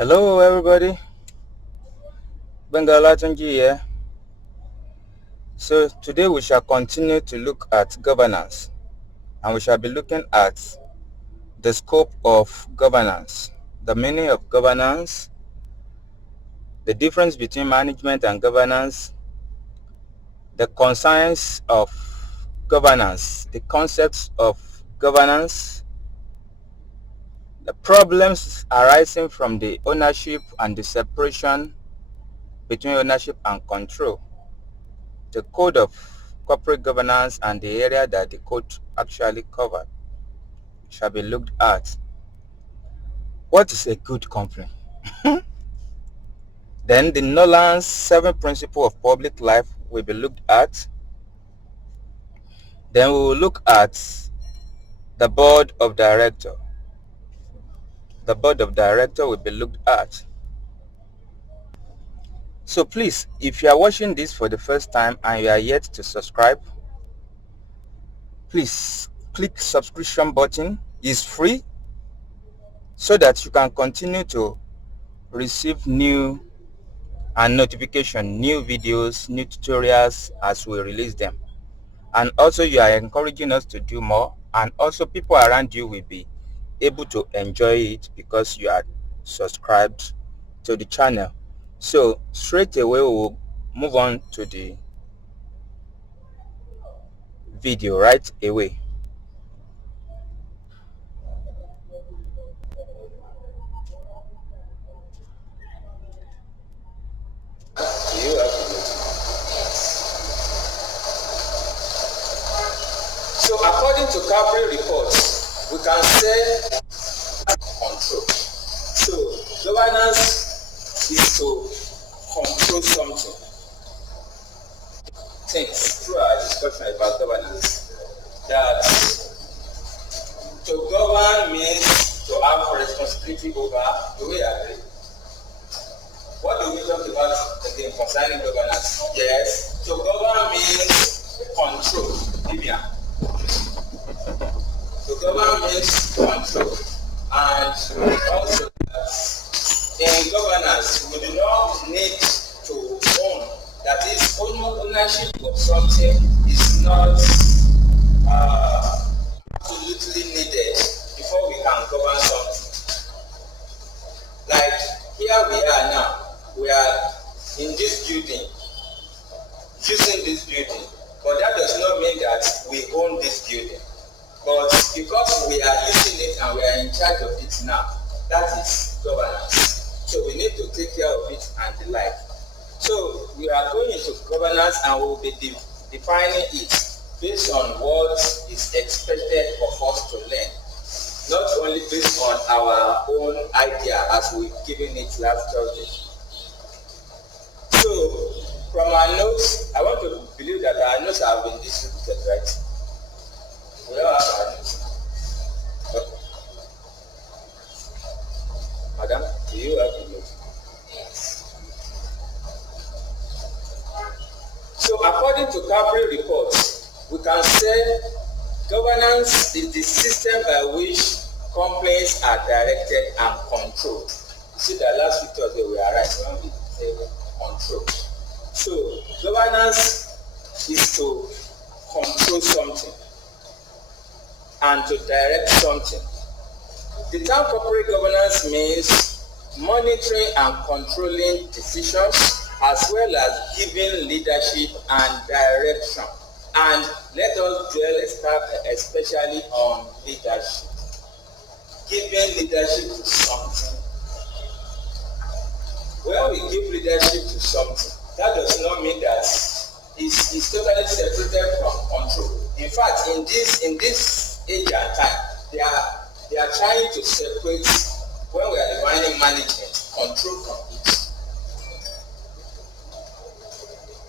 Hello everybody, Gbenga Olatunji here. So today we shall continue to look at governance, and we shall be looking at the scope of governance, the meaning of governance, the difference between management and governance, the concerns of governance, the concepts of governance, the problems arising from the ownership and the separation between ownership and control, the code of corporate governance and the area that the code actually covered shall be looked at. What is a good company? Then the Nolan's 7 principles of public life will be looked at. Then we will look at the board of director. The board of director will be looked at. So please, if you are watching this for the first time and you are yet to subscribe, please click subscription button. It's free, so that you can continue to receive new videos, new tutorials as we release them. And also you are encouraging us to do more, and also people around you will be able to enjoy it because you are subscribed to the channel. So straight away we'll move on to the video right away. So according to Capri reports, we can say control. So governance is to control something. Things through our discussion about governance, that to govern means to have responsibility over. Do we agree? What do we talk about again concerning governance? Yes, to govern means control. Vivian. To govern means control, and also that in governance we do not need to own. That is, ownership of something is not absolutely needed before we can govern something. Like here we are now, we are in this building, using this building, but that does not mean that we own this building. But because we are using it and we are in charge of it now, that is governance. So we need to take care of it and the like. So we are going into governance and we will be defining it based on what is expected of us to learn, not only based on our own idea as we've given it last Thursday. So from our notes, I want to believe that our notes have been distributed, right? We all have our notes. Okay. Madam, do you have the notes? So according to Capri reports, we can say governance is the system by which companies are directed and controlled. You see that last week Thursday we are right when we say control. So governance is to control something and to direct something. The term corporate governance means monitoring and controlling decisions, as well as giving leadership and direction. And let us dwell especially on leadership. Giving leadership to something. When we give leadership to something, that does not mean that it's totally separated from control. In fact, in this age and time, they are trying to separate, when we are defining management, control from it.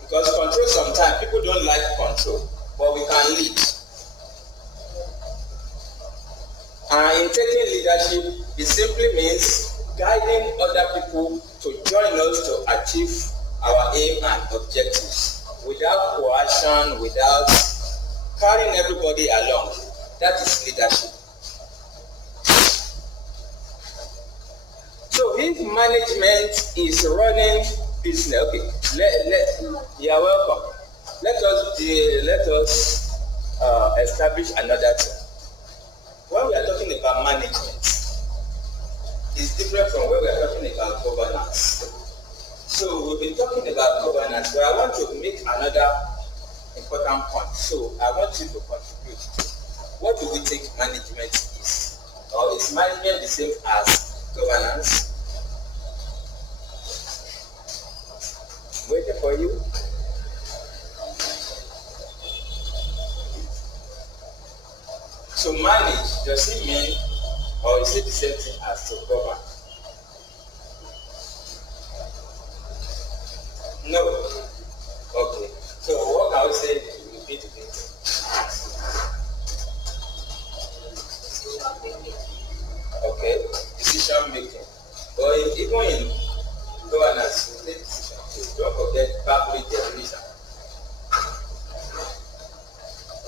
Because control, sometimes people don't like control, but we can lead. And in taking leadership, it simply means guiding other people to join us to achieve our aim and objectives without coercion, without carrying everybody along. That is leadership. So if management is running business, okay, you are welcome. Let us establish another thing. When we are talking about management, it's different from when we are talking about governance. So we've been talking about governance, but I want to make another important point. So I want you to contribute. What do we think management is? Or is management the same as governance? Waiting for you. So manage, does it mean, or is it the same thing as to govern? No. Okay. So what I would say, repeat it. Okay. Decision making. But even in governance, you take decision. So don't forget public definition.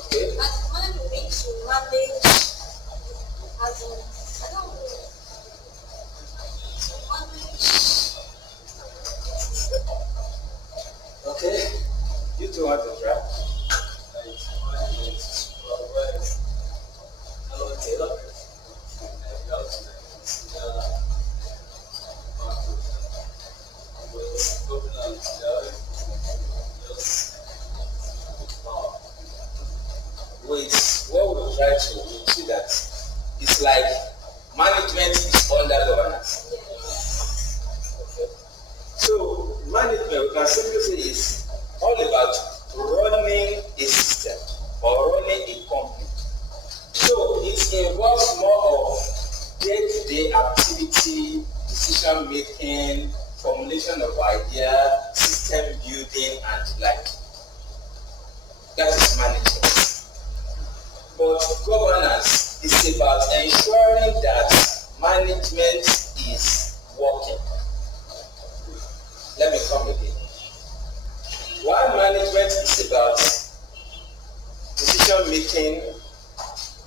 Okay. As management to manage, as in, I don't know, to manage. Okay, you two want to try? With what we try to, we see that it's like management is under governance. Okay. So management, we can simply say, is all about running a system or running a company. So it involves more of day-to-day activity, decision making, formulation of ideas, system building, and like. That is management. But governance is about ensuring that management is working. Let me come again. While management is about decision making,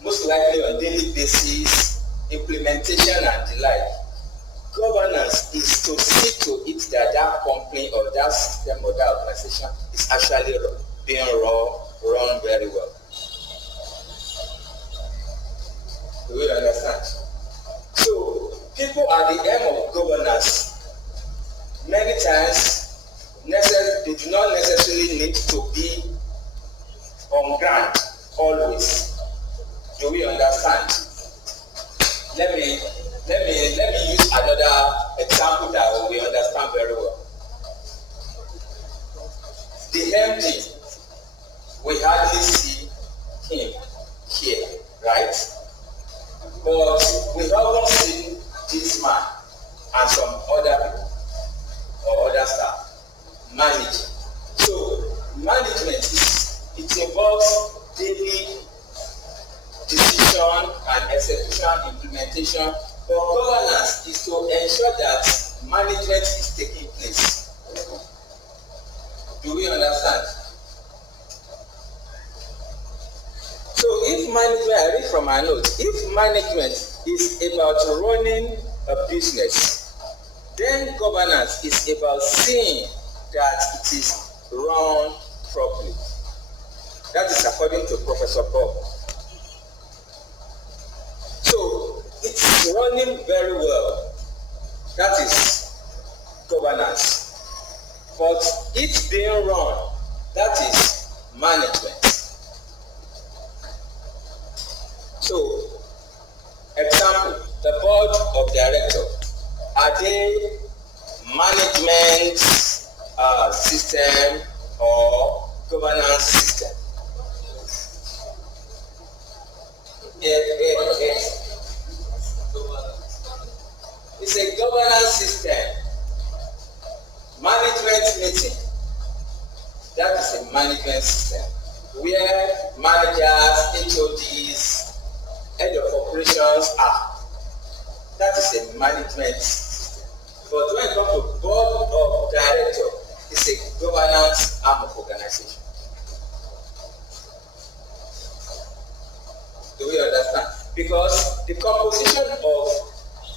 most likely on daily basis, implementation and the like, governance is to see to it that that company or that system or that organization is actually being run very well. Do you understand? So people at the end of governance, many times, they do not necessarily need to be on ground always. Do we understand? Let me use another example that we understand very well. The MD, we hardly see him here, right? But we often see this man and some other people or other staff managing. So management it involves daily decision and execution, implementation. But governance is to ensure that management is taking place. Do we understand? So if management, I read from my notes, if management is about running a business, then governance is about seeing that it is run properly. That is according to Professor Bob. So it's running very well. That is governance. But it's being run, that is management. So, example, the board of directors, are they management system or governance system? Yes. It's a governance system. Management meeting, that is a management system where managers, HODs, head of operations are. That is a management system. But when it comes to board of directors, it's a governance arm of organization. Do we understand? Because the composition of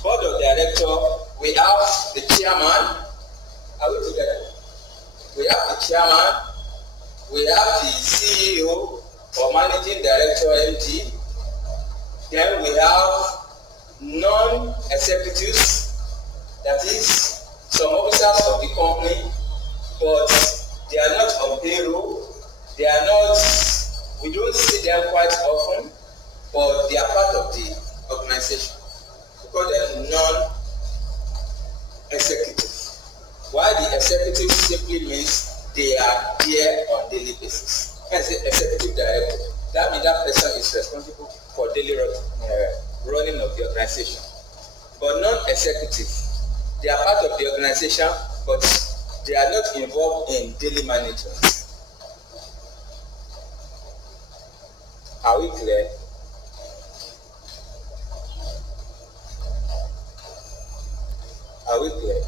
board of directors we have the chairman. Are we together? We have the chairman, we have the CEO or managing director MD, then we have non-executives, that is some officers of the company, but they are not on payroll, they are not, we don't see them quite often, but they are part of the organization. We call them non-executive. While the executive simply means they are there on daily basis. Hence, the executive director. That means that person is responsible for daily running of the organization. But non-executive, they are part of the organization, but they are not involved in daily management. Are we clear? Are we clear?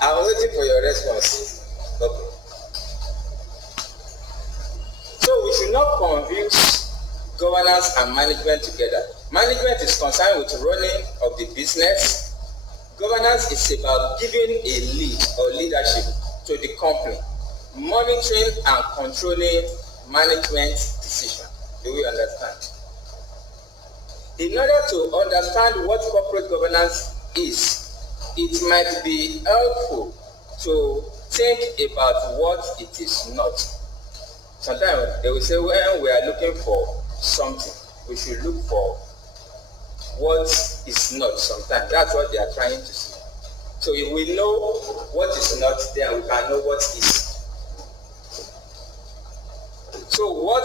I'm waiting for your response. Okay. So we should not confuse governance and management together. Management is concerned with running of the business. Governance is about giving a lead or leadership to the company, monitoring and controlling management decision. Do we understand? In order to understand what corporate governance is, it might be helpful to think about what it is not. Sometimes they will say when we are looking for something, we should look for what is not sometimes. That's what they are trying to say. So if we know what is not, then we can know what is. So what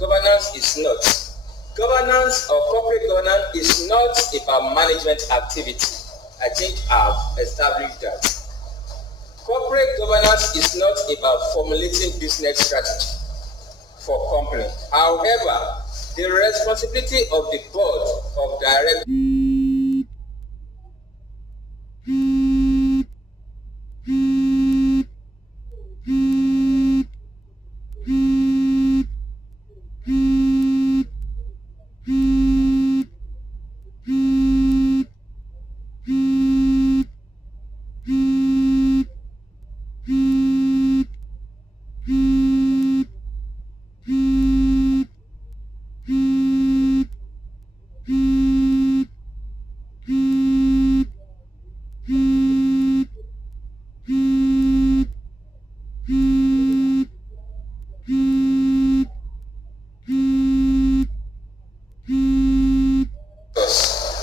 governance is not? Governance or corporate governance is not about management activity. I think I've established that. Corporate governance is not about formulating business strategy for company. However, the responsibility of the board of directors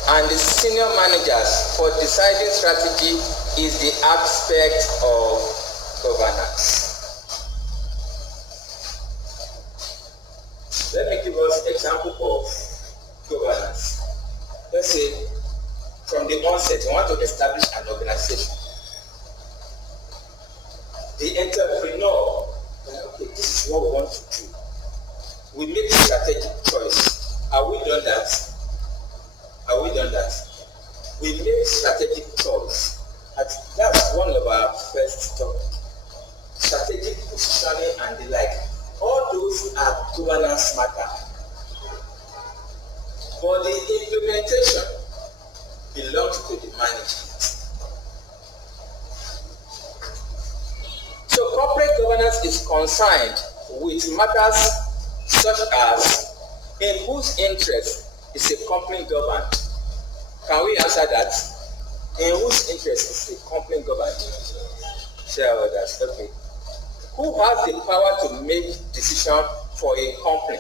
and the senior managers for deciding strategy is the aspect of governance. Let me give us an example of governance. Let's say from the onset, you want to establish an organization. The entrepreneur, okay, this is what we want to do. We make strategic choice. Are we done that? Are we done that? We make strategic choice. That's one of our first topics. Strategic positioning and the like. All those are governance matter. But the implementation belongs to the management. So corporate governance is concerned with matters such as in whose interest is a company governed. Can we answer that? In whose interest is a company governed? Shareholders, okay. Who has the power to make decision for a company?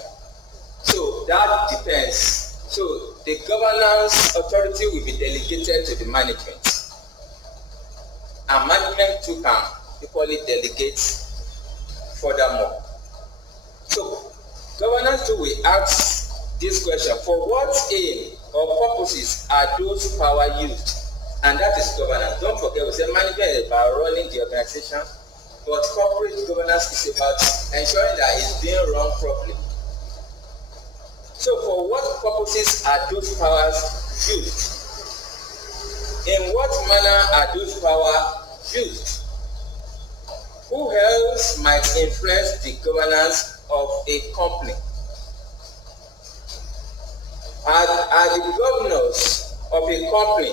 So that depends. So the governance authority will be delegated to the management. And management too can equally delegate furthermore. So governance too will ask this question: for what aim or purposes are those power used? And that is governance. Don't forget, we say management is about running the organization, but corporate governance is about ensuring that it's being run properly. So for what purposes are those powers used? In what manner are those powers used? Who else might influence the governance of a company? Are the governors of a company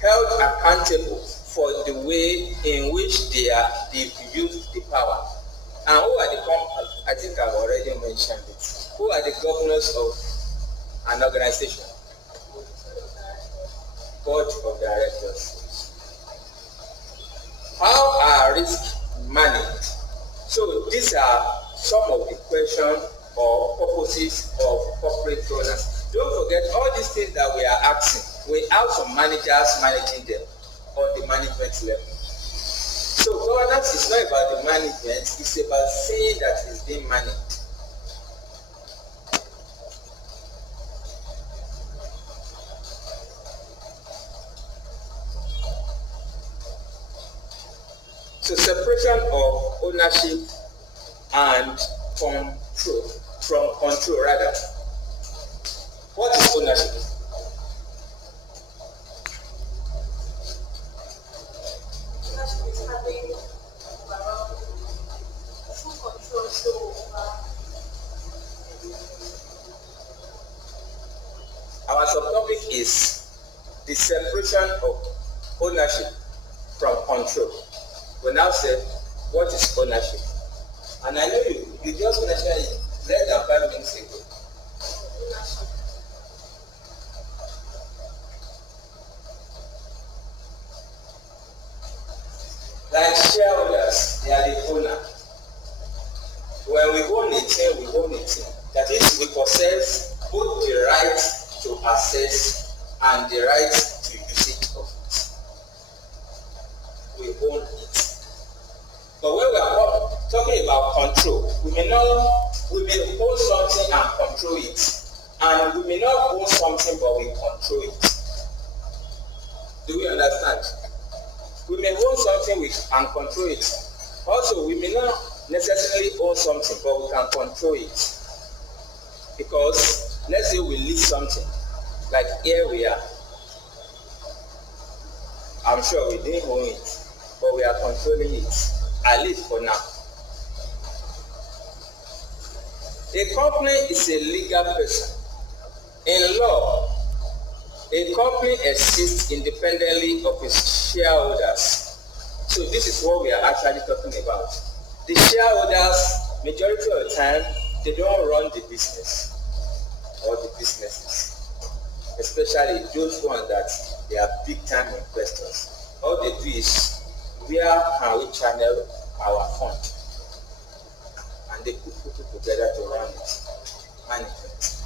held accountable for the way in which they've used the power. And who are the companies? I think I've already mentioned it. Who are the governors of an organization? Board of directors. How are risks managed? So these are some of the questions or purposes of corporate governance. Don't forget all these things that we are asking. We have some managers managing them on the management level. So governance is not about the management, it's about saying that it's being managed. So separation of ownership and control, from control rather. What is ownership? Ownership is having full control. So our subtopic is the separation of ownership from control. We now say, what is ownership? And I know you just mentioned it less than 5 minutes ago. Like shareholders, they are the owner. When we own a thing, we own a thing. That is, we possess both the right to access and the right to usage of it. We own it. But when we are talking about control, we may own something and control it. And we may not own something, but we control it. Do we understand? We may own something and control it. Also, we may not necessarily own something, but we can control it. Because let's say we lease something, like here we are. I'm sure we didn't own it, but we are controlling it, at least for now. A company is a legal person. In law, a company exists independently of its shareholders. So this is what we are actually talking about. The shareholders, majority of the time, they don't run the business or the businesses, especially those ones that they are big-time investors. All they do is, where can we channel our fund? And they put people together to run it, management.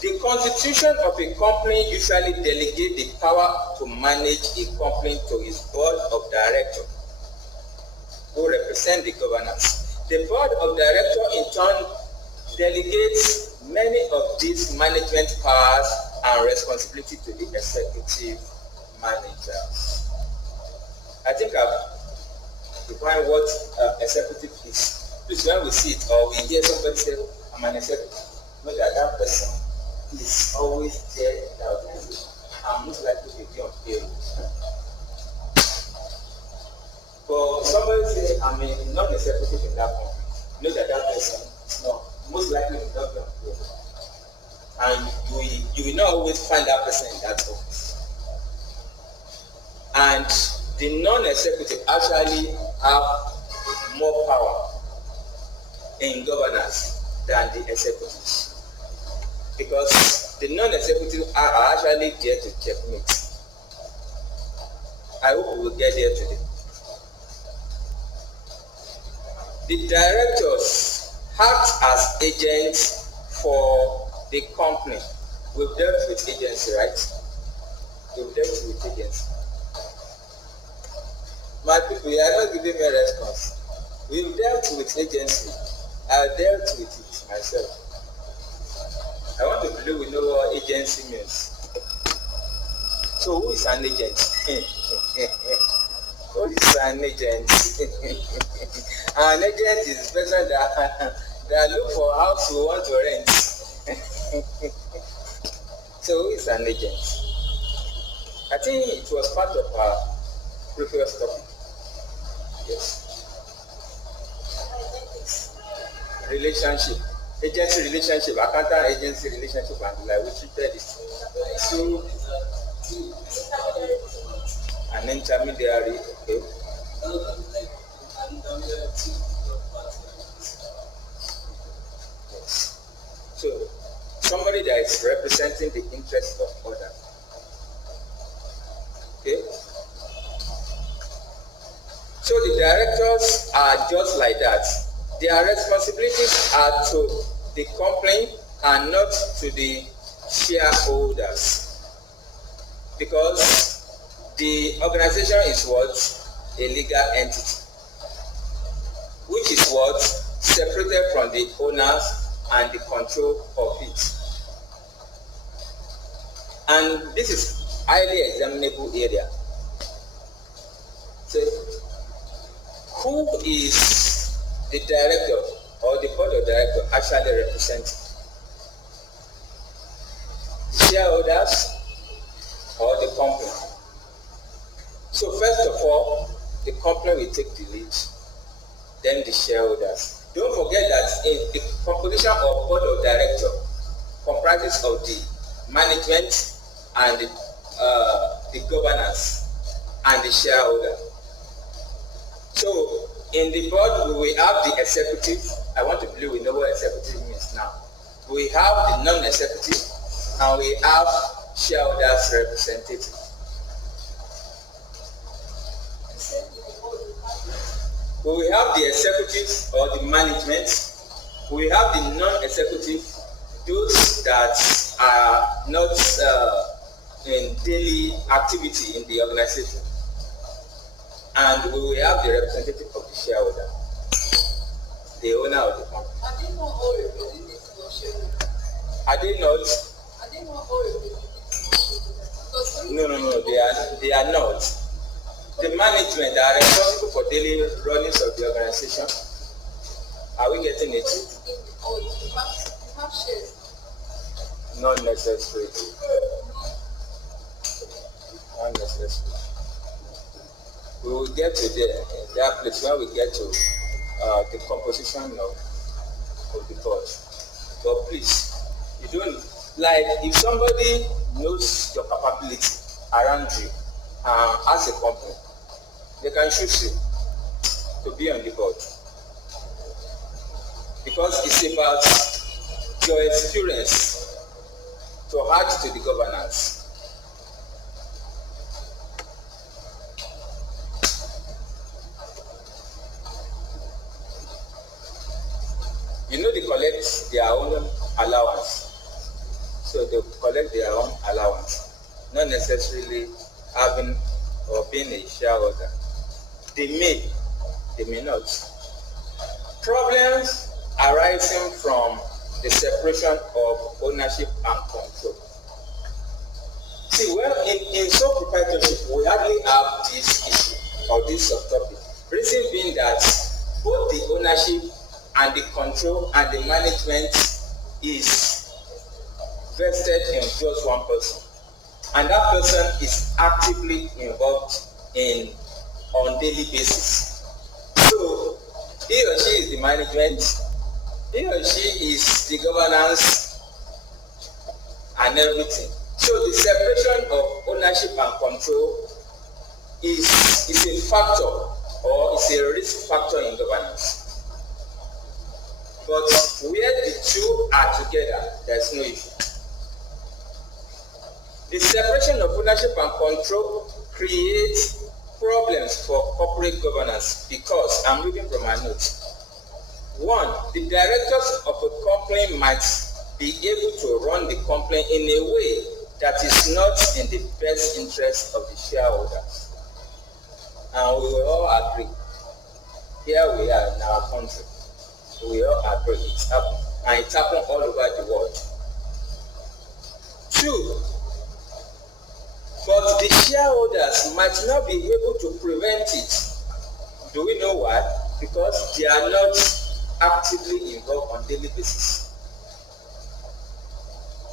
The constitution of a company usually delegates the power to manage a company to its board of directors, who represent the governance. The board of directors in turn delegates many of these management powers and responsibility to the executive managers. I think I've defined what executive is. Please, when we see it or we hear somebody say, I'm an executive, know that person is always there in the organization. I'm most likely to be on payroll. But somebody say, I'm a non-executive in that company, know that person is not, most likely to not be on payroll. And you will not always find that person in that office. And the non-executive actually have more power in governance than the executives. Because the non-executive are actually there to checkmate. I hope we will get there today. The directors act as agents for the company. We've dealt with agency, right? We've dealt with agency. My people, you are not giving me a response. We've dealt with agency. I've dealt with it myself. I want to believe we know what agency means. So who is an agent? Who is an agent? An agent is the person that look for a house we want to rent. So who is an agent? I think it was part of our previous topic. Yes. Relationship. Agency relationship, accountant agency relationship, and like we treated it. So intermediary, okay. Yes. So, somebody that is representing the interest of others. Okay? So the directors are just like that. Their responsibilities are to the company and not to the shareholders. Because the organization is what? A legal entity. Which is what? Separated from the owners and the control of it. And this is highly examinable area. So, who is the director or the board of directors actually representing? Shareholders or the company? So first of all, the company will take the lead, then the shareholders. Don't forget that in the composition of board of directors comprises of the management and the governance and the shareholder. So in the board we will have the executive. I want to believe we know what executive means now. We have the non-executive and we have shareholders representative. We will have the executive or the management. We have the non-executive, those that are not in daily activity in the organization. And we will have the representative of the shareholder, the owner of the company. Are they not all representatives of shareholders? Are they not? Are they not all representatives? No, they are not. The management are responsible for daily runnings of the organization. Are we getting it? Or you have shares? Not necessarily. Not necessarily. We will get to that place when we get to the composition of the board. But please, you don't, like, if somebody knows your capability around you as a company, they can choose you to be on the board. Because it's about your experience to add to the governance. You know, they collect their own allowance. So they collect their own allowance, not necessarily having or being a shareholder. They may not. Problems arising from the separation of ownership and control. See, well, in sole proprietorship, we hardly have this issue or this subtopic. Reason being that both the ownership and the control and the management is vested in just one person. And that person is actively involved on daily basis. So he or she is the management, he or she is the governance and everything. So the separation of ownership and control is a factor or is a risk factor in governance. But where the two are together, there's no issue. The separation of ownership and control creates problems for corporate governance because, I'm reading from my notes. One, the directors of a company might be able to run the company in a way that is not in the best interest of the shareholders. And we will all agree. Here we are in our country. We all agree it's happened. And it's happened all over the world. Two, but the shareholders might not be able to prevent it. Do we know why? Because they are not actively involved on daily basis.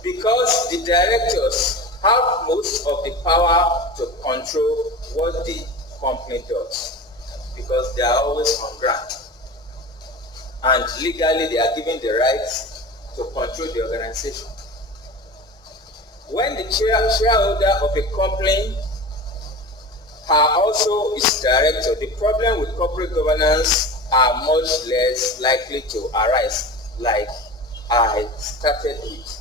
Because the directors have most of the power to control what the company does. Because they are always on ground. And legally they are given the right to control the organization. When the shareholder of a company are also its director. The problem with corporate governance are much less likely to arise, like I started with.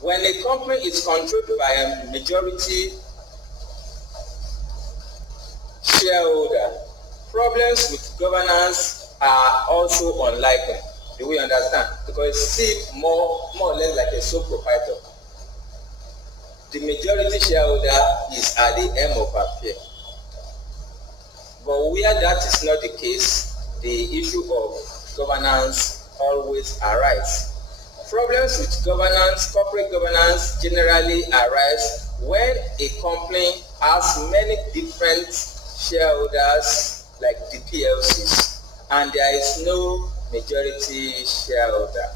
When a company is controlled by a majority shareholder, problems with governance are also unlikely. Do we understand? Because it's still more or less like a sole proprietor. The majority shareholder is at the end of affair. But where that is not the case, the issue of governance always arises. Problems with governance, corporate governance, generally arise when a company has many different shareholders, like the PLCs, and there is no majority shareholder.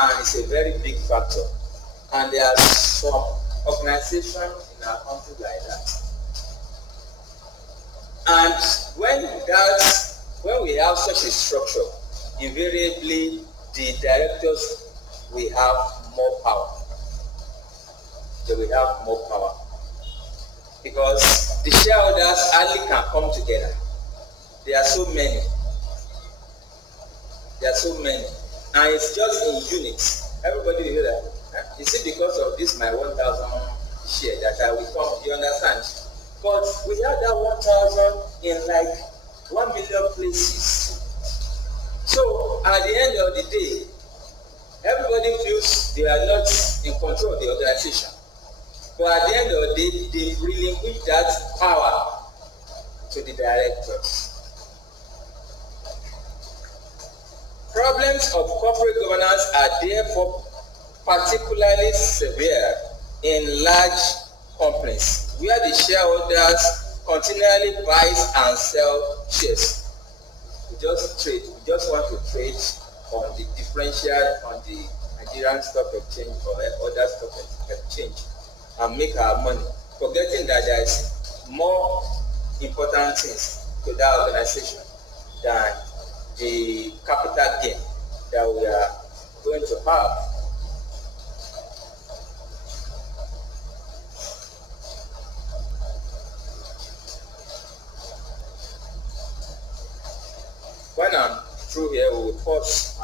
And it's a very big factor. And there are some organizations in our country like that. And when we have such a structure, invariably the directors will have more power. They will have more power. Because the shareholders hardly can come together. There are so many. There are so many. And it's just in units. Everybody will hear that. Is it because of this my 1,000 share that I will come? You understand? But we have that 1,000 in like 1 million places. So at the end of the day, everybody feels they are not in control of the organization. But at the end of the day, they relinquish that power to the directors. Problems of corporate governance are therefore particularly severe in large companies where the shareholders continually buy and sell shares. We just trade. We just want to trade on the differential on the Nigerian stock exchange or other stock exchange and make our money, forgetting that there is more important things to that organization than the capital gain that we are going to have. When I'm through here, we will pause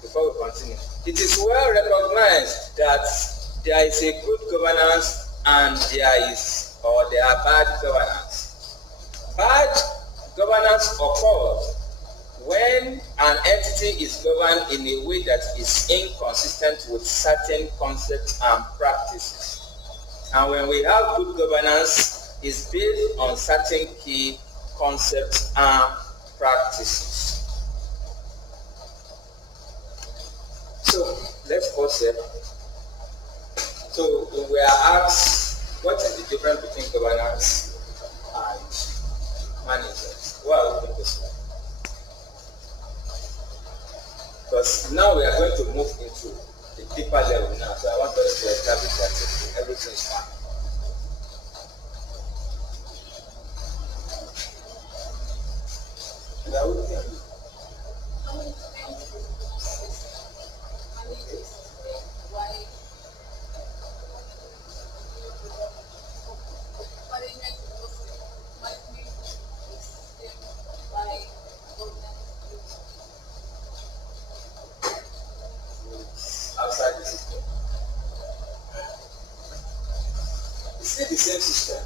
before we continue. It is well recognized that there is a good governance and there are bad governance. Bad governance occurs when an entity is governed in a way that is inconsistent with certain concepts and practices. And when we have good governance, it's based on certain key concepts and practices. So let's pause here. So we are asked, what is the difference between governance and management? What are we going to say? Because now we are going to move into the deeper level now. So I want us to establish that everything is fine. Outside the system. It's still the same system,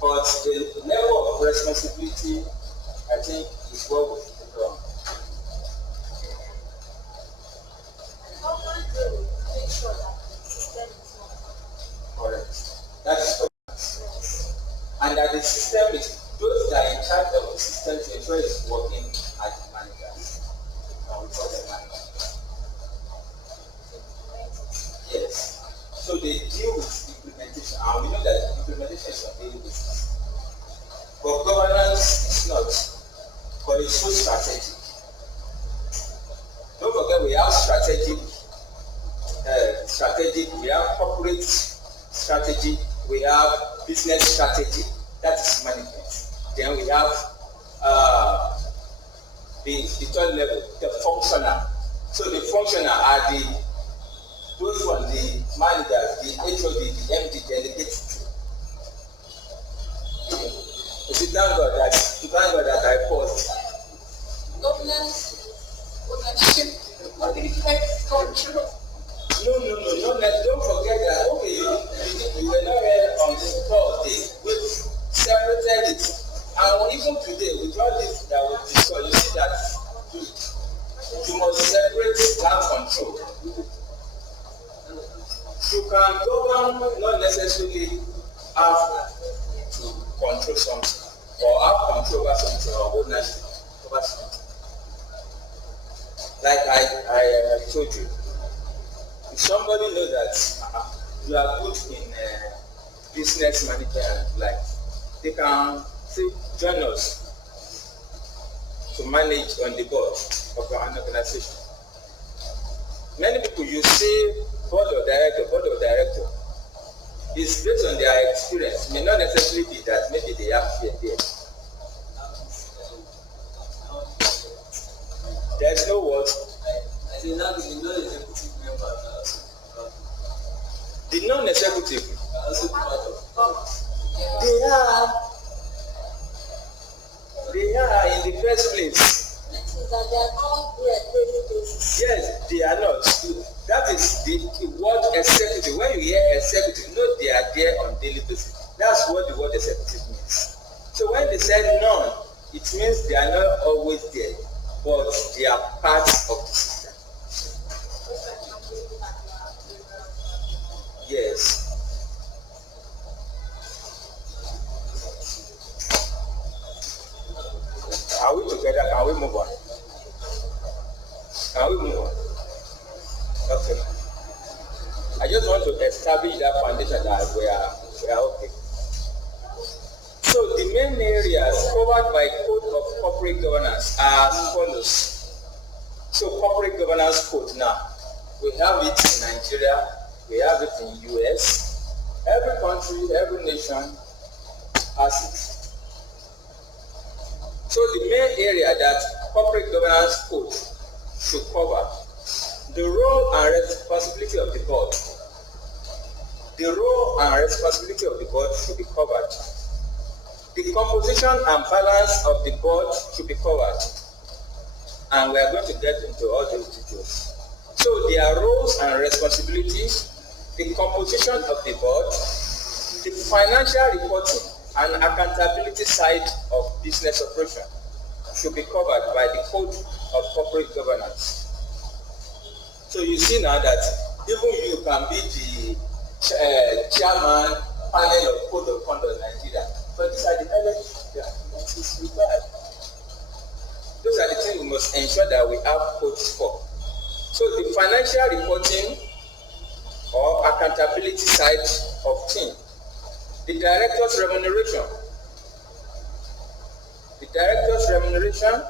but the level of responsibility, I think, is what we should take on. How can you make sure that the system is not? Correct. That is correct. And that the system is, those that are in charge of the system to ensure it's working as managers. And we call them managers. Yes. So they deal with implementation, and we know that implementation is on daily basis. But governance is not, but it's so strategic. Don't forget we have strategic, we have corporate strategy, we have business strategy, that is management. Then we have the third level, the functional. So the functional are those ones, the managers, the HOD, the MD delegates to. don't forget that, okay, you were not here on Thursday. We've separated it. And even today, with all this that we discussed, you see that you must separate land control. You can govern, not necessarily have to control something, or have control over something, or ownership over something. Like I told you, if somebody knows that you are good in business management, like they can say, join us to manage on the board of an organization. Many people, you say board of director is based on their experience. It may not necessarily be that maybe they have fear there. There's no what? I say now the non-executive members the non-executive are also part of they are in the first place. That they are not there daily basis. Yes, they are not. That is the word executive. When you hear executive, know they are there on daily basis. That's what the word executive means. So when they say none, it means they are not always there, but they are part of the system. Yes. Are we together? Can we move on? Can we move on? Okay. I just want to establish that foundation that we are okay. So the main areas covered by Code of Corporate Governance are as follows. So corporate governance code now, we have it in Nigeria, we have it in US. Every country, every nation has it. So the main area that corporate governance code should cover, the role and responsibility of the board. The role and responsibility of the board should be covered. The composition and balance of the board should be covered. And we are going to get into all those details. So their roles and responsibilities, the composition of the board, the financial reporting and accountability side of business operation should be covered by the Code of Corporate Governance. So you see now that even you can be the chairman panel of Code of Conduct in Nigeria, but these are the elements that is required. Those are the things we must ensure that we have codes for. So the financial reporting or accountability side of team, the director's remuneration. The director's remuneration,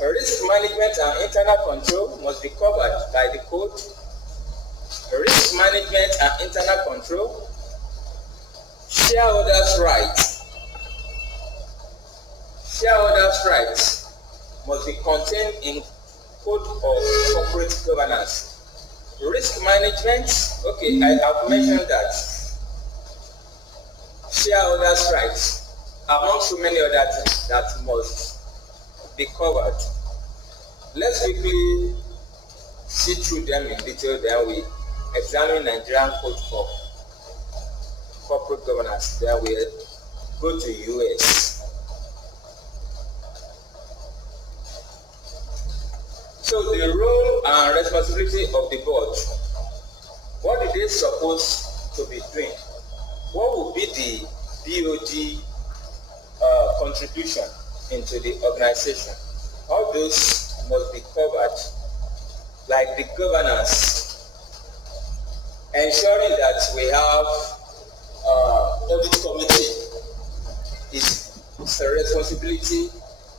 risk management and internal control must be covered by the code. Risk management and internal control, shareholders' rights. Shareholders' rights must be contained in Code of Corporate Governance. Risk management, okay, I have mentioned that. Shareholders' rights, among so many other things that must be covered. Let's quickly see through them in detail, then we examine Nigerian Code for Corporate Governance, then we go to US. So the role and responsibility of the board, what are they supposed to be doing? What will be the BOD contribution into the organization? All those must be covered, like the governance, ensuring that we have audit committee is the responsibility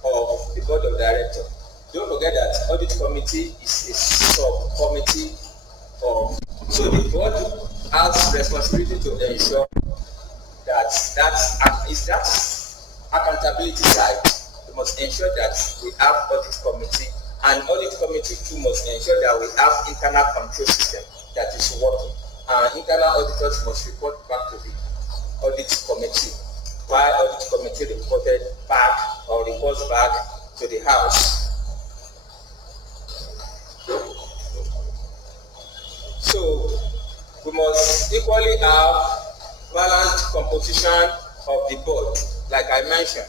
of the board of directors. Don't forget that audit committee is a subcommittee of, so the board has responsibility to ensure that accountability side. We must ensure that we have audit committee, and audit committee too must ensure that we have internal control system that is working. And internal auditors must report back to the audit committee, while audit committee reported back or reports back to the house. So We must equally have balanced composition of the board. Like I mentioned,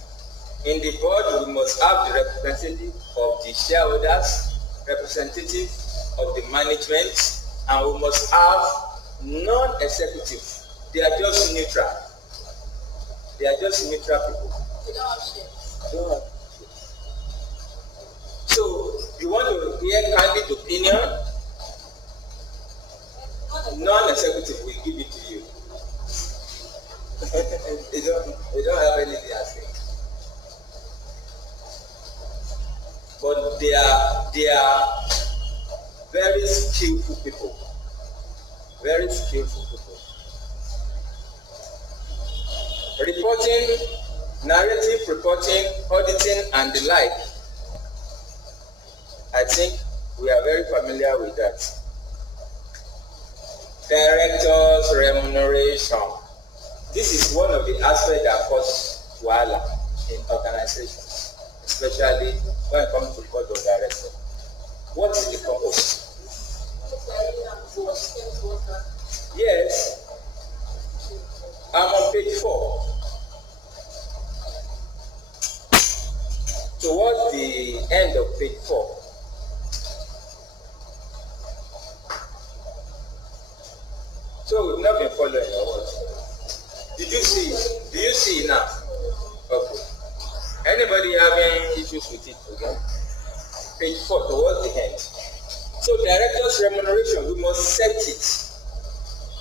in the board we must have the representative of the shareholders, representative of the management, and we must have non-executive. They are just neutral. They are just neutral people. They don't have shares. They don't have shares. So you want to hear candid opinion? Non-executive will give it to you. they don't have anything at stake. But they are very skillful people. Very skillful people. Reporting, narrative reporting, auditing, and the like. I think we are very familiar with that. Directors' remuneration. This is one of the aspects that cause wahala in organizations, especially when it comes to board of directors. What is the purpose? Yes, I'm on page 4. Towards the end of page 4. So we've not been following your words. Did you see? Do you see now? Okay. Anybody having issues with it again? Page 4 towards the end. So director's remuneration, we must set it.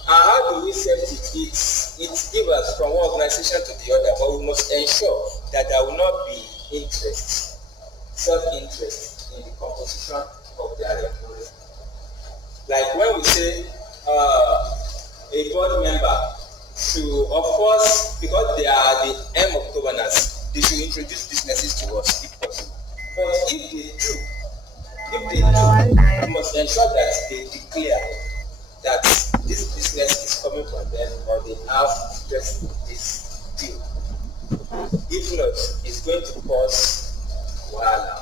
And how do we set it? It differs from one organization to the other, but we must ensure that there will not be interest, self-interest in the composition of their remuneration. Like when we say a board member should, of course, because they are the aim of governance, they should introduce businesses to us if possible. But if they do, we must ensure that they declare that this business is coming from them or they have interest in this deal. If not, it's going to cause wahala.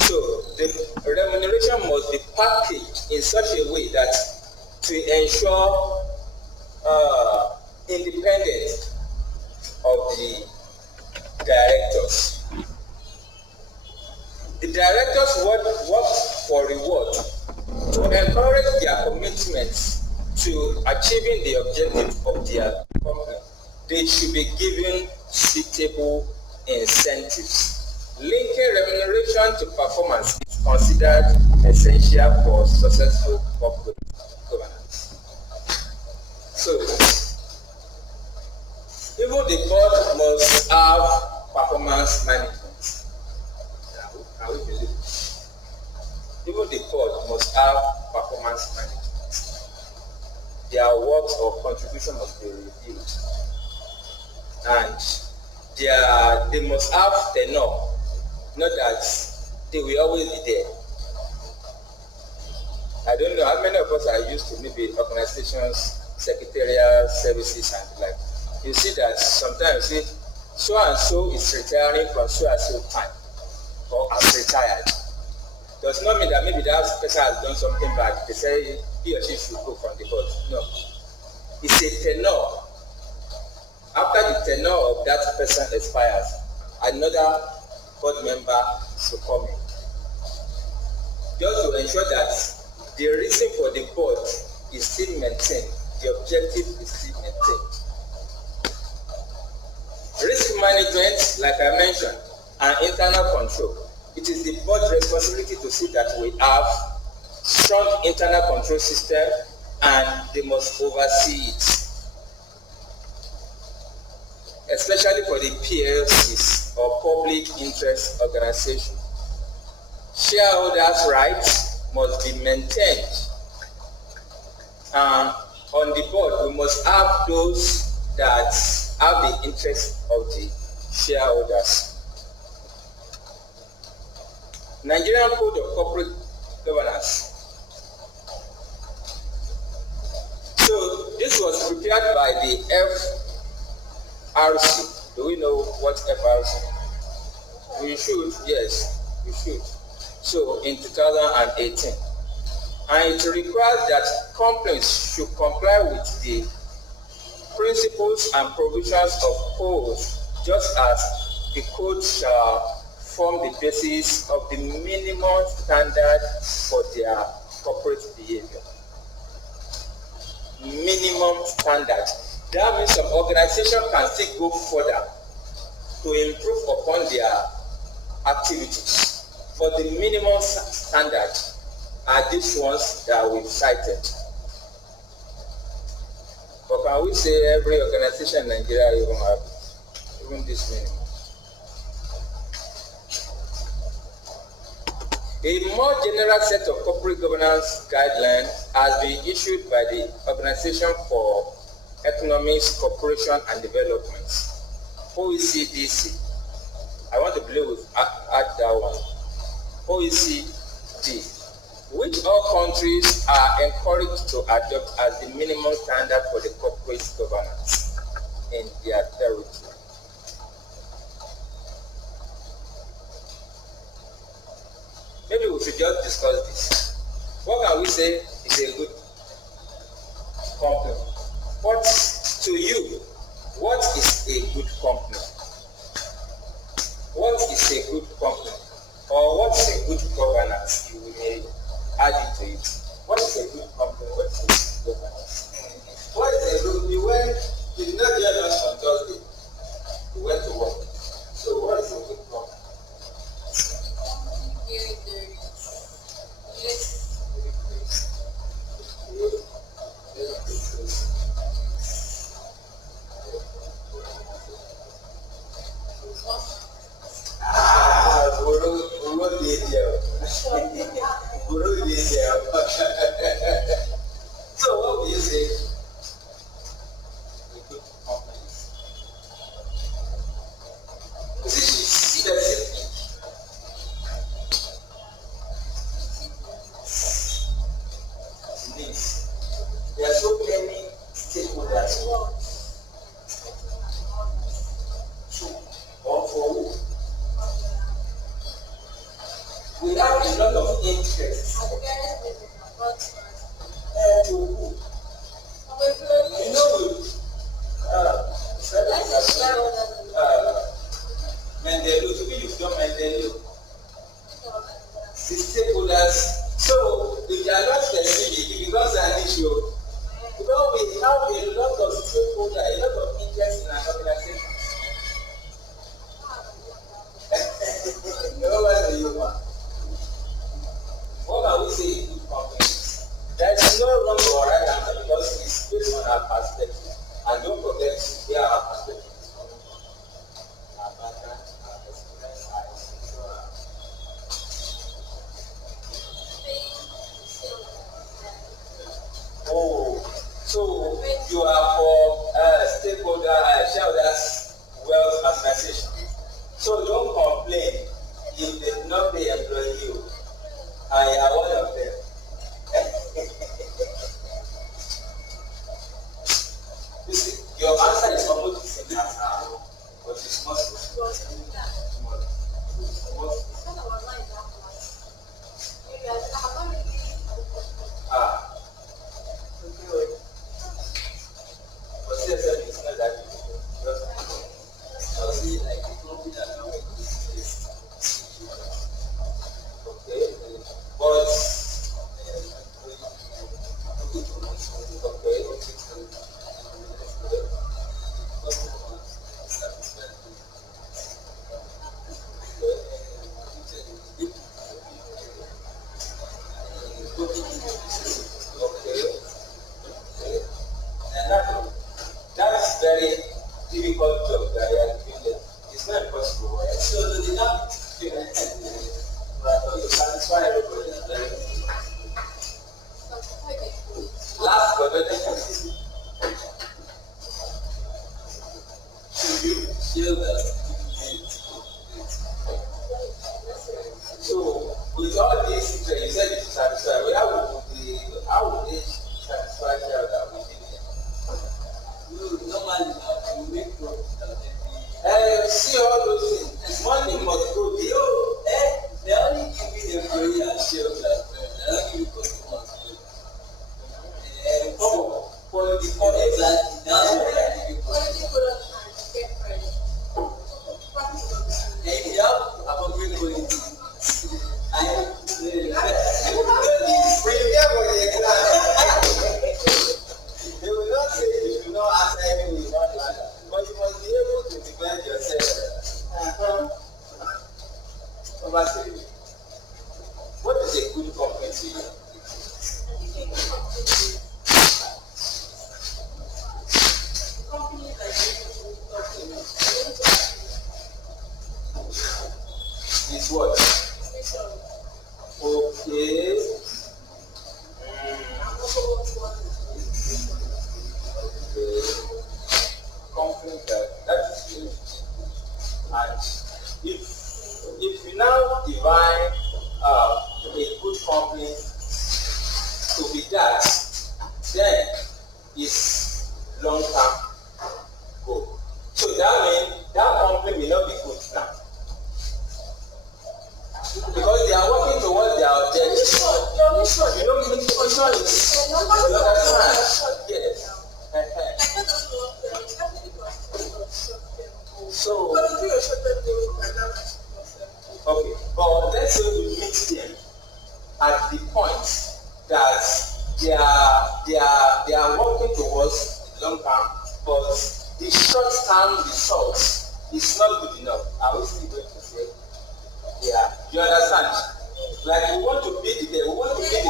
So the remuneration must be packaged in such a way that to ensure independence of the directors. The directors work for reward to encourage their commitments to achieving the objective of their company. They should be given suitable incentives. Linking remuneration to performance is considered essential for successful corporate governance. So, even the board must have performance management. Can we believe it? Even the board must have performance management. Their works or contribution must be reviewed. And they must have tenure, not that they will always be there. I don't know how many of us are used to maybe organizations, secretarial services and like. You see that sometimes you see so and so is retiring from so and so time or has retired. Does not mean that maybe that person has done something bad. They say he or she should go from the board. No. It's a tenure. After the tenure of that person expires, another board member should come in. Just to ensure that the reason for the board is still maintained, the objective is still maintained. Risk management, like I mentioned, and internal control. It is the board's responsibility to see that we have strong internal control system and they must oversee it. Especially for the PLCs or public interest organization. Shareholders' rights must be maintained. On the board, we must have those that have the interest of the shareholders. Nigerian Code of Corporate Governance. So this was prepared by the FRC. Do we know what FRC? We should, yes, we should. So in 2018. and it requires that companies should comply with the principles and provisions of codes, just as the code shall form the basis of the minimum standard for their corporate behavior. Minimum standard. That means some organization can still go further to improve upon their activities. But the minimum standard are these ones that we've cited. But can we say every organization in Nigeria even have even this minimum? A more general set of corporate governance guidelines has been issued by the Organization for Economics, Cooperation and Development, OECD. I want to play with add that one. OECD, which all countries are encouraged to adopt as the minimum standard for the corporate governance in their territory. Maybe we should just discuss this. What can we say is a good company? What to you? What is a good company? What is a good company? Or what is a good governance? You may add into it. What is a good company? What is a good governance? What is a good? You did not join us on Thursday. You went to work. So what is a good company? So what would you say? A good company. This is specific. There are so many stakeholders. Or for who? We have a lot of interest. To who? You know, Mendelu, to be you've done Mendelu. The stakeholders. So, if they are not specific, it becomes an issue. Because we have a lot of stakeholders, a lot of interest in an organization. What can we say in good company? There is no wrong or right answer because it's based on our perspective. And don't forget where our perspective is coming from. Our background, our experience, our institution. Oh, so you are for stakeholder shareholders wealth association. So don't complain if they do not pay employ you. I am one of them. You see, your answer is almost the same answer, but it's not so small. But CSM is not that difficult. I'll see like the company that now make this place. Okay, but that's very difficult job that you are doing there. It's not impossible, right? So they not you satisfy everybody. Last but not least, the core Exactly. That's what I think. Quality product and fair price. Practice of the And if you have appropriate quality, I prepare for the exam. They will not say you should not answer anything, not answer. But you must be able to defend yourself. Number 3. What is a good company to you? companies like Is what? Okay. Company that is good. And if you now divine a good company to be that, then it's long-term goal. So that means that company may not be good now. Because they are working towards their objectives. You know, mission is you understand? Yes. So okay, but let's say we meet them at the point that they are working towards long term, but the short term results is not good enough. Are we still going to say? Yeah, you understand? Like we want to be the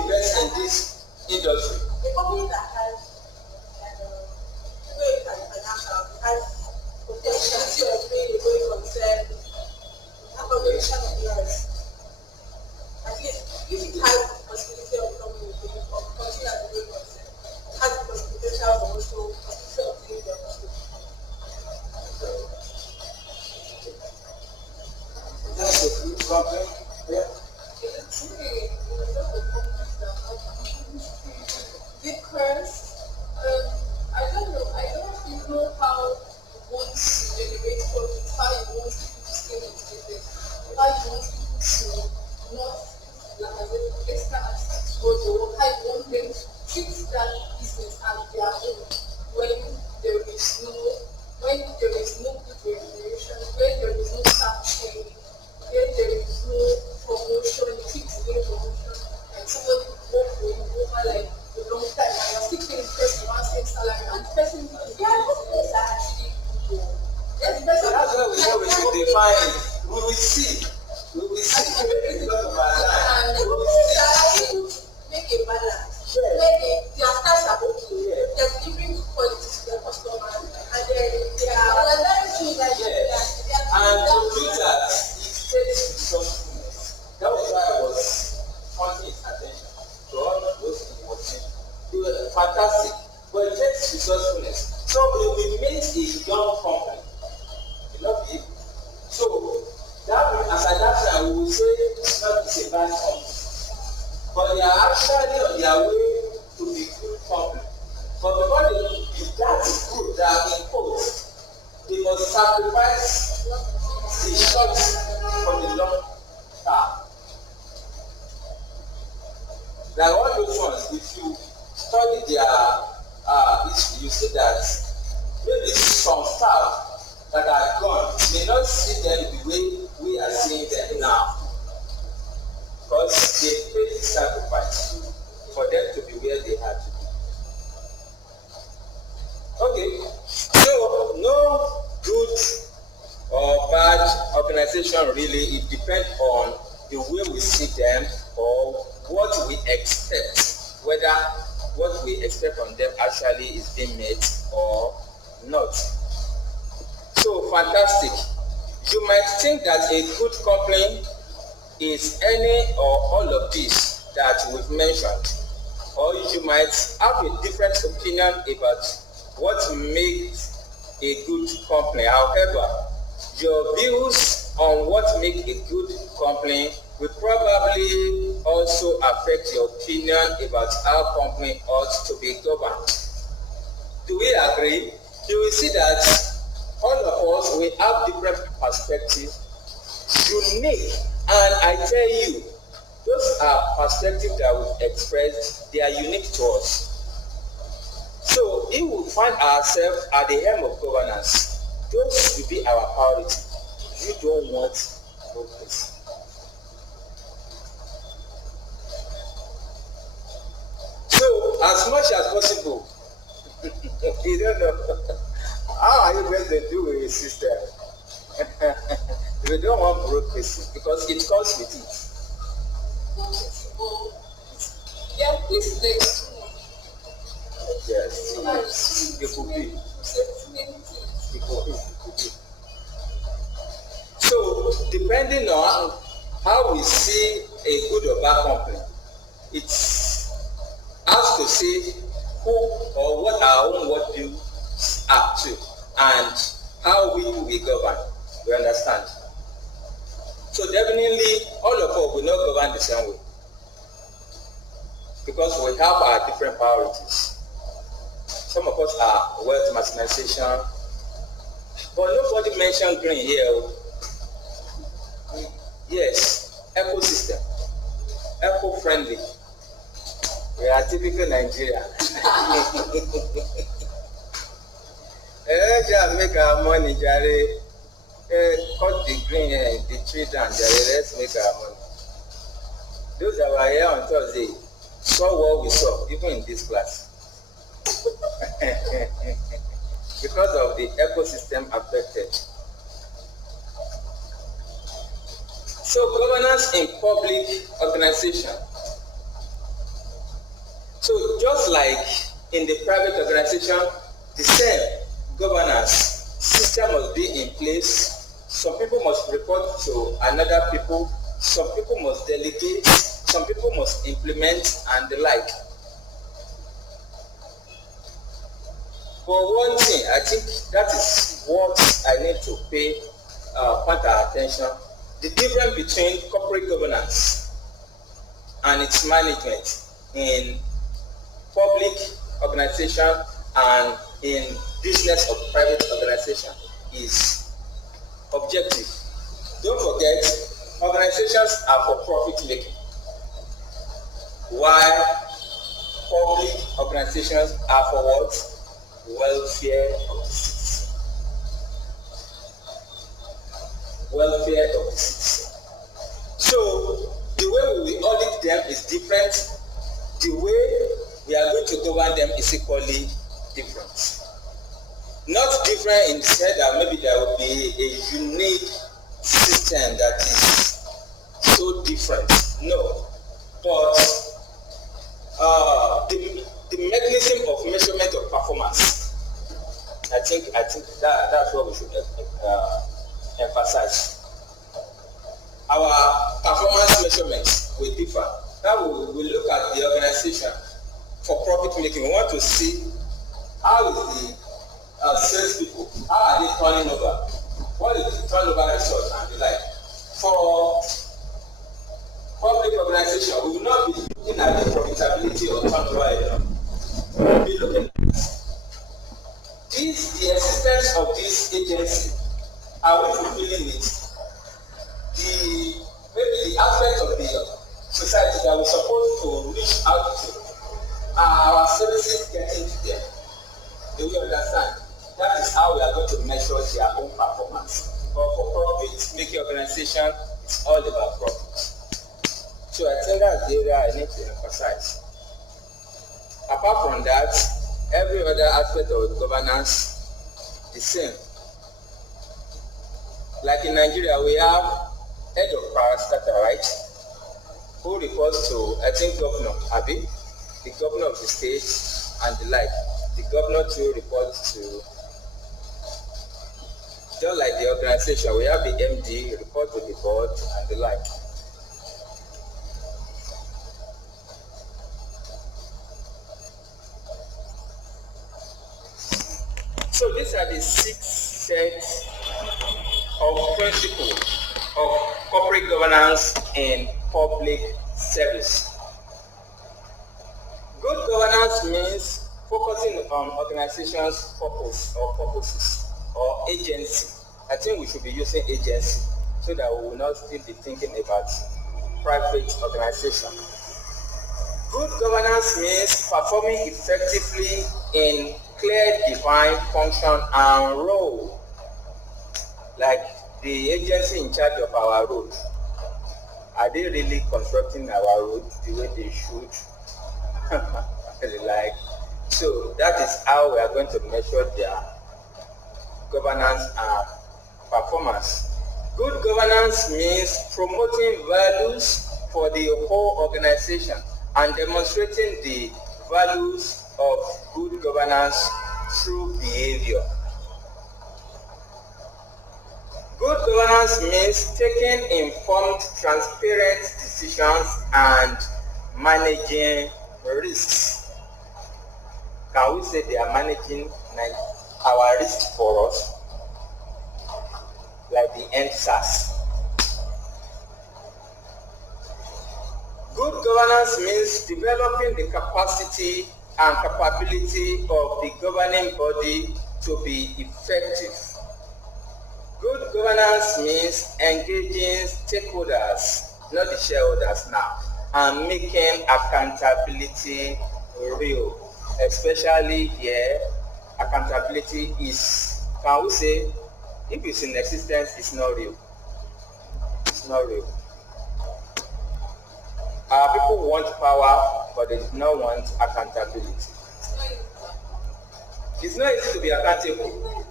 best in this industry. The company that has has potential of being a going concern, have a relation of yours. At least if it has the possibility of becoming a going or continue as a going concern, it has the potential of also potential of being the company. That's a good company. Yeah. Because I don't know if you know how you want to generate profit, how you want people to stay motivated, how you want people to not like I said, extra aspects for the work, how you want them to treat that business as their own when there is no good remuneration, when there is no staff training, when there is no promotion, you keep doing promotion, and somebody work for you over like a long time, and you're still paying the person one same salary, and the person is actually good. Yes, the person That's why we know we should define it. We will see. Because of our time. We will see. make a balance. Where their stars are okay, they're delivering quality to their customers, and then they are very true that And to do that, it takes resourcefulness. That was why I was pointing his attention to all of those things. They were fantastic, but it takes resourcefulness. So if we meet a young company, it will not be. So that means as at that time we will say it's not a bad company. But they are actually on their way to be good company. But before they be that good, they are in quotes, they must sacrifice the short for the long term. Like all those ones, if you study their history, you see that maybe some staff that are gone may not see them the way we are seeing them now. Because they paid the sacrifice for them to be where they had to be. Okay, so no good or bad organization really, it depends on the way we see them or what we expect, whether what we expect from them actually is being met or not. So fantastic. You might think that a good company is any or all of these that we've mentioned, or you might have a different opinion about what makes a good company. However, your views on what makes a good company will probably also affect your opinion about how company ought to be governed. Do we agree? You will see that all of us, we have different perspectives, unique. And I tell you, those are perspectives that we've expressed, they are unique to us. So if we find ourselves at the helm of governance, those will be our priority. You don't want progress. So, as much as possible, you don't know, how are you going to do with a system? We don't want bureaucracy because it comes with it. Yeah, please next. Yes, it could be. It could be. So, depending on how we see a good or bad company, it's us to see who or what our own work views are to and how we govern. We understand. So definitely all of us will not govern the same way because we have our different priorities. Some of us are wealth maximization, but nobody mentioned green here. Yes, ecosystem, eco-friendly. We are typical Nigeria. Just make our money, Jare. Cut the green, the tree down, Jare. Let's make our money. Those that were here on Thursday saw what we saw, even in this class. Because of the ecosystem affected. So governance in public organization. So just like in the private organization, the same governance system must be in place. Some people must report to another people. Some people must delegate. Some people must implement and the like. But one thing, I think that is what I need to pay point our attention. The difference between corporate governance and its management in public organization and in business or private organization is objective. Don't forget, organizations are for profit making, while public organizations are for what? Welfare of the citizen. Welfare of the citizen. So the way we audit them is different. The way we are going to govern them is equally different. Not different in the sense that maybe there will be a unique system that is so different. No. But the mechanism of measurement of performance, I think that's what we should emphasize. Our performance measurements will differ. Now we look at the organization for profit making. We want to see how is the sales people, how are they turning over? What is the turnover result and the like? For public organization, we will not be looking at the profitability or turnover alone. We will be looking at the existence of this agency. Are we fulfilling it? Maybe the aspect of the society that we're supposed to reach out to, are our services getting to them? Do we understand? That is how we are going to measure their own performance. But for profit-making organization, it's all about profit. So I think that's the area I need to emphasize. Apart from that, every other aspect of governance is the same. Like in Nigeria, we have head of parastatal, right? Who reports to, I think, Governor Abi, the governor of the state, and the like. The governor too reports to, just like the organization, we have the MD report to the board and the like. So these are the 6 sets of principles of corporate governance in public service. Good governance means focusing on organization's purpose or purposes or agency. I think we should be using agency so that we will not still be thinking about private organization. Good governance means performing effectively in clear define function and role. Like the agency in charge of our road, are they really constructing our road the way they should? Like, so that is how we are going to measure their governance and performance. Good governance means promoting values for the whole organization and demonstrating the values of good governance through behavior. Good governance means taking informed, transparent decisions and managing risks. Can we say they are managing our risks for us? Like the NSAS. Good governance means developing the capacity and capability of the governing body to be effective. Good governance means engaging stakeholders, not the shareholders now, and making accountability real. Especially here, accountability is, can we say, if it's in existence, it's not real. It's not real. Our people want power, but they do not want accountability. It's not easy to be accountable.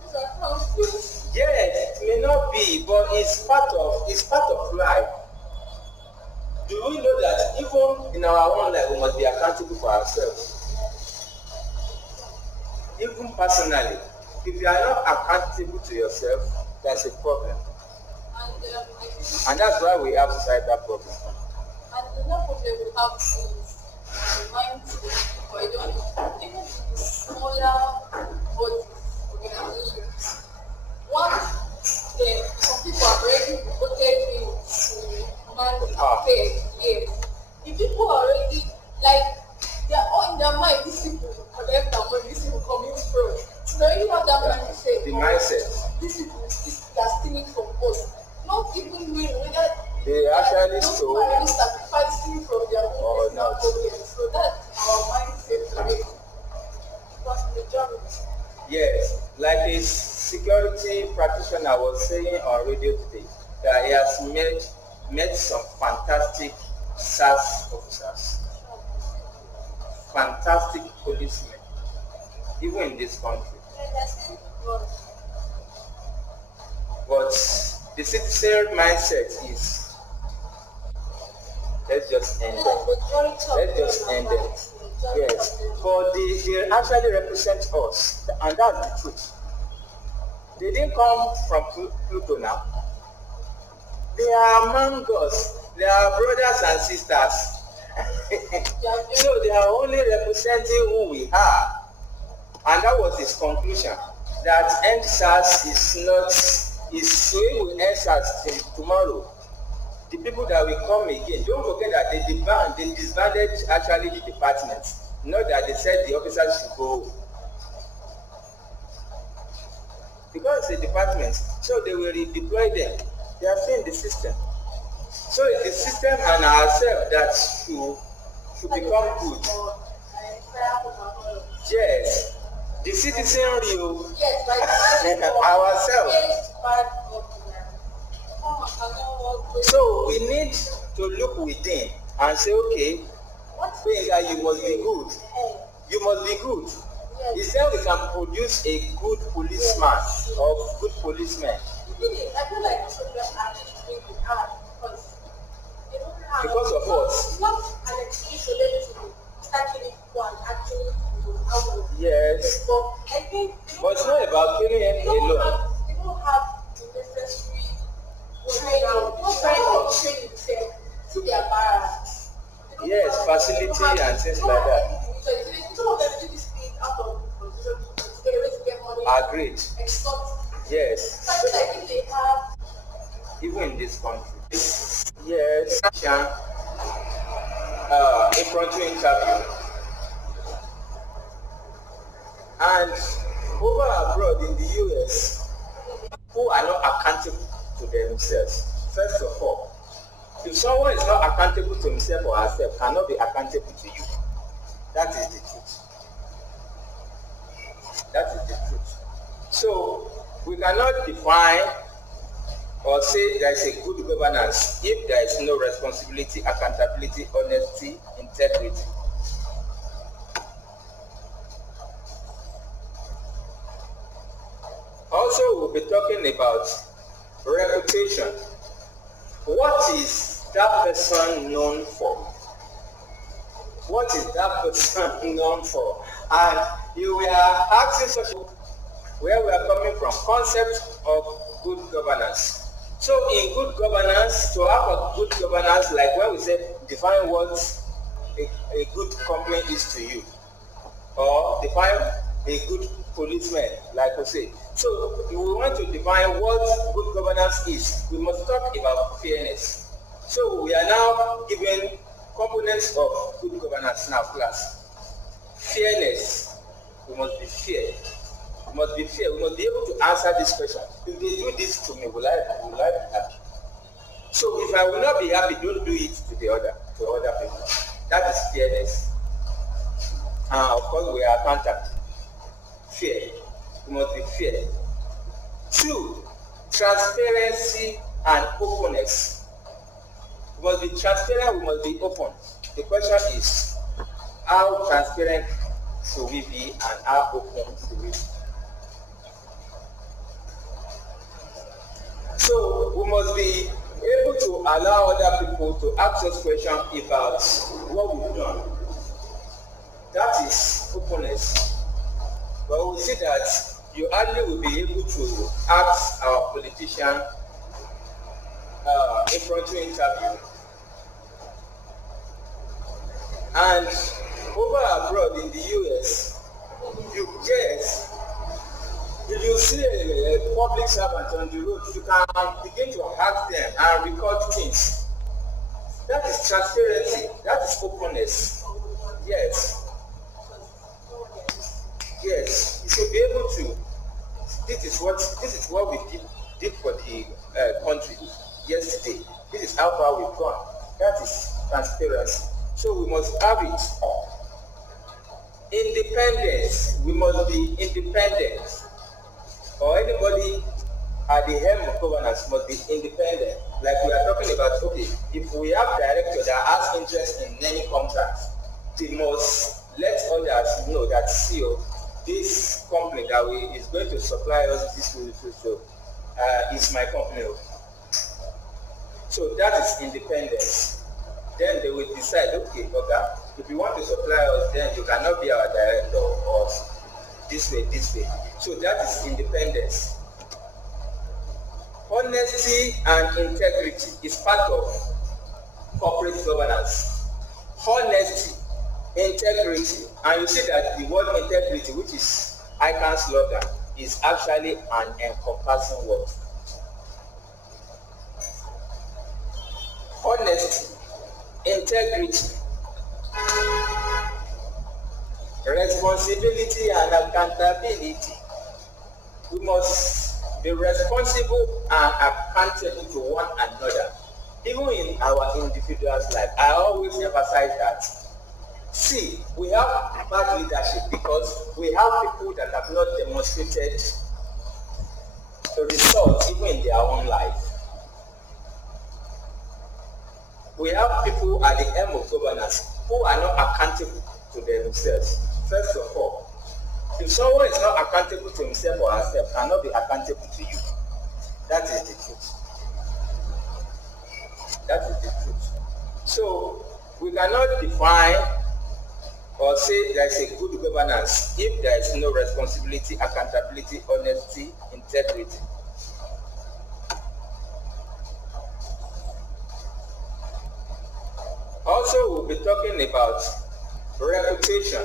Yes, it may not be, but it's part of life. Do we know that even in our own life, we must be accountable for ourselves? Even personally, if you are not accountable to yourself, that's a problem. And that's why we have societal problems. And another problem we have is remind the people, I don't know, even the smaller bodies, organizations. Once some people have already voted in to manage affairs, yes. The people are already, like, they are all in their mind, these people collect their money, these people coming from. So they already have that mindset. The mindset. These people they are stealing from us. Not even knowing whether they actually stole sacrificing from their own personal problems. So that's our mindset today. That's the majority. Yes, like a security practitioner was saying on radio today, that he has met some fantastic SAS officers, fantastic policemen, even in this country. But the citizen mindset is, let's just end them. Let's just end them. Yes, but they actually represent us, and that's the truth. They didn't come from Pluto now. They are among us. They are brothers and sisters. So they are only representing who we are. And that was his conclusion, that NSAS is we will NSAS till tomorrow. The people that will come again, don't forget that they disbanded actually the departments. Not that they said the officers should go. Because it's a department, so they will redeploy them. They are still in the system. So it's the system and ourselves that should become good. Yes. The citizenry, ourselves. So we need to look within and say, okay, Gbenga, you must be good. You must be good. Is there we can produce a good policeman or good policeman? I feel like children actually think we are because of us. It's not an excuse for them to start killing people and actually yes. But I think it's not about killing him alone. They don't have the necessary training to their barracks. Yes, facility and things like that. Some of them do these things out of position to get money. Agreed. Yes. So I feel like if they have, even in this country. Yes. Impromptu interview. And over abroad in the US, who are not accountable to themselves. First of all, if someone is not accountable to himself or herself, cannot be accountable to you. That is the truth. That is the truth. So we cannot define or say there is a good governance if there is no responsibility, accountability, honesty, integrity. Also, we'll be talking about reputation. What is that person known for? What is that person known for? And you were asking such where we are coming from, concept of good governance. So in good governance, to have a good governance, like when we say define what a good company is to you, or define a good policeman, like we say. So if we want to define what good governance is, we must talk about fairness. So we are now given components of good governance now, class. Fairness. We must be fair. We must be fair. We must be able to answer this question. If they do this to me, will I be happy? So if I will not be happy, don't do it to other people. That is fairness. Of course, we are accountable. Fair. We must be fair. 2, transparency and openness. We must be transparent, we must be open. The question is, how transparent should we be and how open should we be? So we must be able to allow other people to ask us questions about what we've done. That is openness. But we see that you hardly will be able to ask our politician impromptu interview. And over abroad in the US, if you see a public servant on the road, you can begin to ask them and record things. That is transparency. That is openness. Yes. Yes, you should be able to. This is what we did for the country yesterday. This is how far we've gone. That is transparency. So we must have it. Independence. We must be independent. Or anybody at the helm of governance must be independent. Like we are talking about, okay, if we have directors that has interest in any contract, they must let others know that CEO, this company that is going to supply us this is my company. So that is independence. Then they will decide, okay, if you want to supply us, then you cannot be our director or this way. So that is independence. Honesty and integrity is part of corporate governance. Honesty, integrity, and you see that the word integrity, which is ICAN's slogan, is actually an encompassing word. Honesty, integrity, responsibility and accountability. We must be responsible and accountable to one another, even in our individual's life. I always emphasize that. See, we have bad leadership because we have people that have not demonstrated the results even in their own life. We have people at the helm of governance who are not accountable to themselves. First of all, if someone is not accountable to himself or herself, cannot be accountable to you. That is the truth. That is the truth. So we cannot define or say there is a good governance if there is no responsibility, accountability, honesty, integrity. Also, we'll be talking about reputation.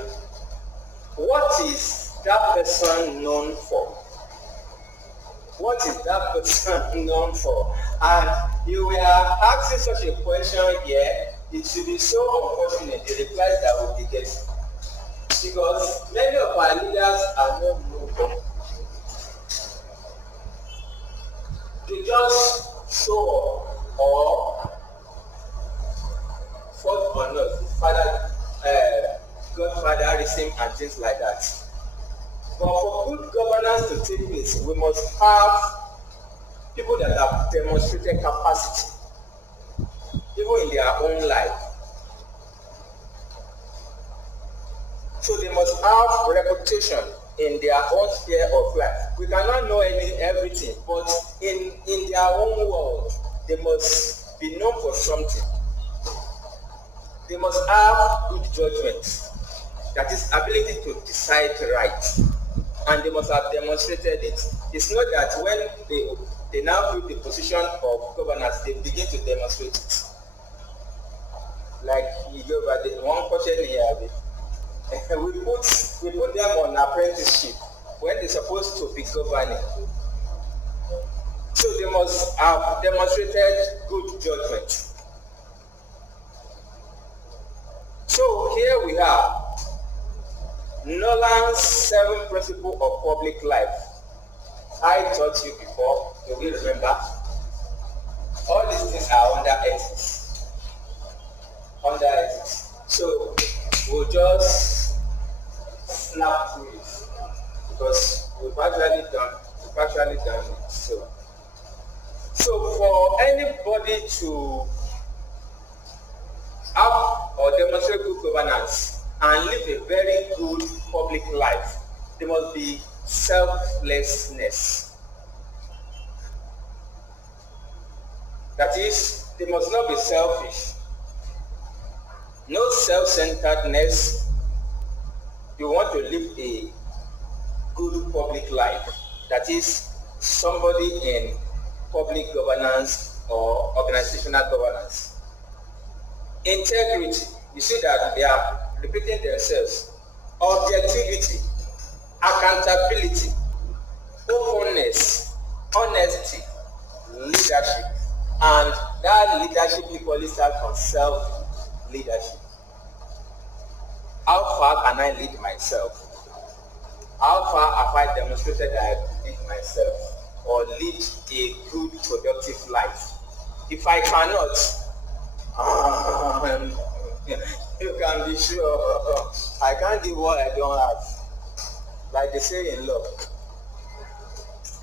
What is that person known for? What is that person known for? And you were asking such a question here, it should be so unfortunate, the replies that we'll be getting. Because many of our leaders are not known for. They just show up or fought on us, godfatherism and things like that. But for good governance to take place, we must have people that have demonstrated capacity, even in their own life. So they must have reputation in their own sphere of life. We cannot know everything, but in their own world, they must be known for something. They must have good judgment, that is ability to decide right, and they must have demonstrated it. It's not that when they now fill the position of governance, they begin to demonstrate it. Like the one question here, we put them on apprenticeship when they're supposed to be governing. So they must have demonstrated good judgment. So here we have Nolan's 7 principles of public life. I taught you before, you will remember. All these things are under ethics. Under ethics. So we'll just snap through it because we've actually done it. So for anybody to have or demonstrate good governance and live a very good public life, there must be selflessness. That is, they must not be selfish. No self-centeredness. You want to live a good public life. That is, somebody in public governance or organizational governance. Integrity. You see that they are repeating themselves. Objectivity, accountability, openness, honesty, leadership. And that leadership equally starts from self-leadership. How far can I lead myself? How far have I demonstrated that I can lead myself or lead a good, productive life? If I cannot, you can be sure I can't give what I don't have. Like they say in law,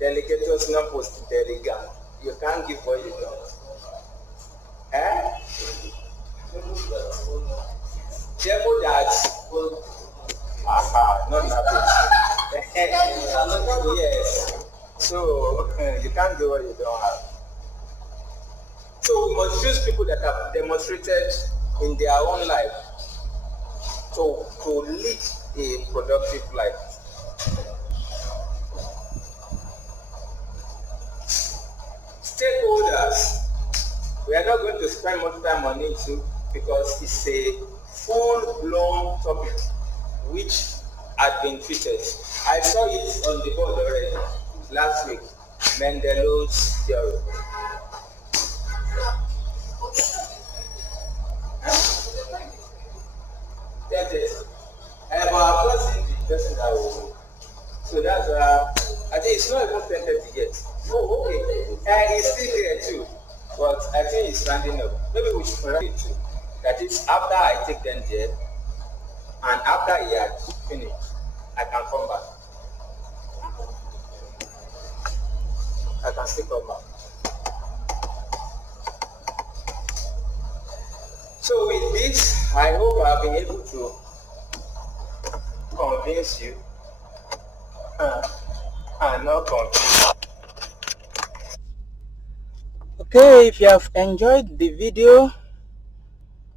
delegatus non post delegam. You can't give what you don't. Therefore that not happy. Yes. So you can't do what you don't have. So we must choose people that have demonstrated in their own life to lead a productive life. Stakeholders. We are not going to spend much time on it too because it's a full-blown topic which had been treated. I saw it on the board already last week. Mendelow's theory. So that's I think it's not even 10:30 yet. Oh, okay. He's still here too. But I think he's standing up. Maybe we should correct it too. That is after I take them there and after he had finished, I can come back. I can still come back. So with this, I hope I've been able to convince you and not convince. Okay, if you have enjoyed the video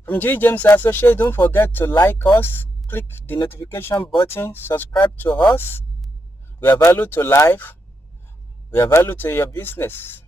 from G. James Associates, don't forget to like us, click the notification button, subscribe to us. We are value to life. We are value to your business.